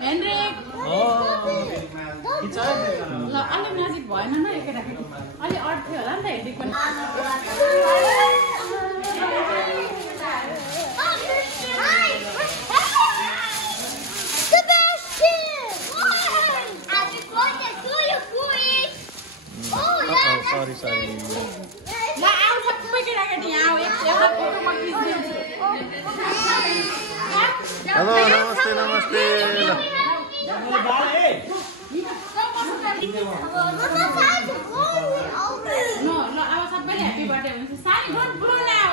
Henrik. ल अलि नजिक भएन न केटाकेटी अलि अड्थ्यो होला नि त हेर्दै पनि sorry ल आउ सबै केटाकेटी यहाँ आउ एउटा फोटोमा खिच्दिन्छु हेलो नमस्ते No, अब सबैले ह्यापी बर्थडे हुन्छ सानी डोन्ट ब्लो नाउ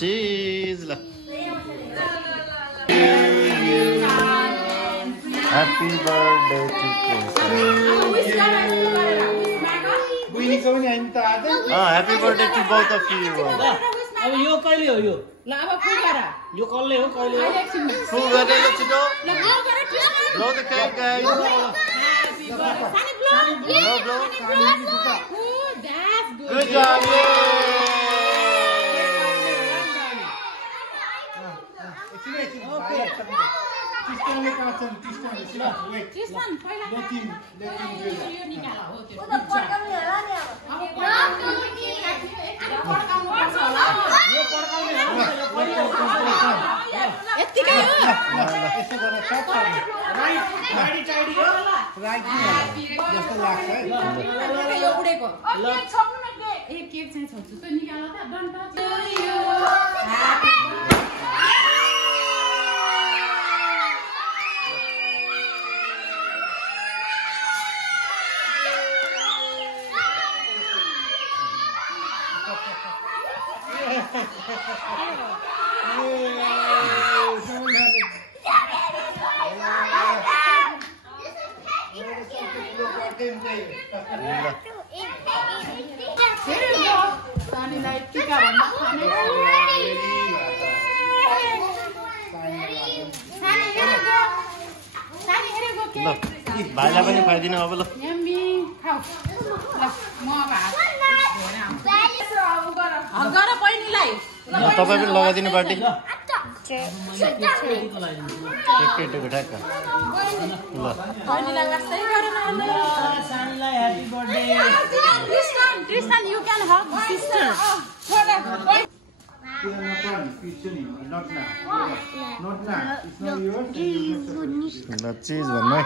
चीज ल Happy birthday to Happy birthday to both of you. अब यो कहिले हो यो ल अब फुल गर यो कहिले हो कहिले हो Full birthday ल छिटो ल ब्लो गर Blow the cake guys. Happy birthday सानी blow Blow. That's good. Good job. Tristan पहिला यो निकाल हो त्यो यतिकै हो यो उडेको ए केक चाहिँ छोड्छु त निकाल त डन्ट सानीलाई टिका भन्न खाने भाइलाई पनि खुवाइदिनु अब ल यम्मी खाऊ ल म अब हात गर बहिनीलाई तपाईँ पनि लगाइदिनु पार्टी ठ्याक्क ल बहिनीलाई वास्तै गरेन सानीलाई happy birthday Tristan, you can hug sister. ल चिज भन्नु है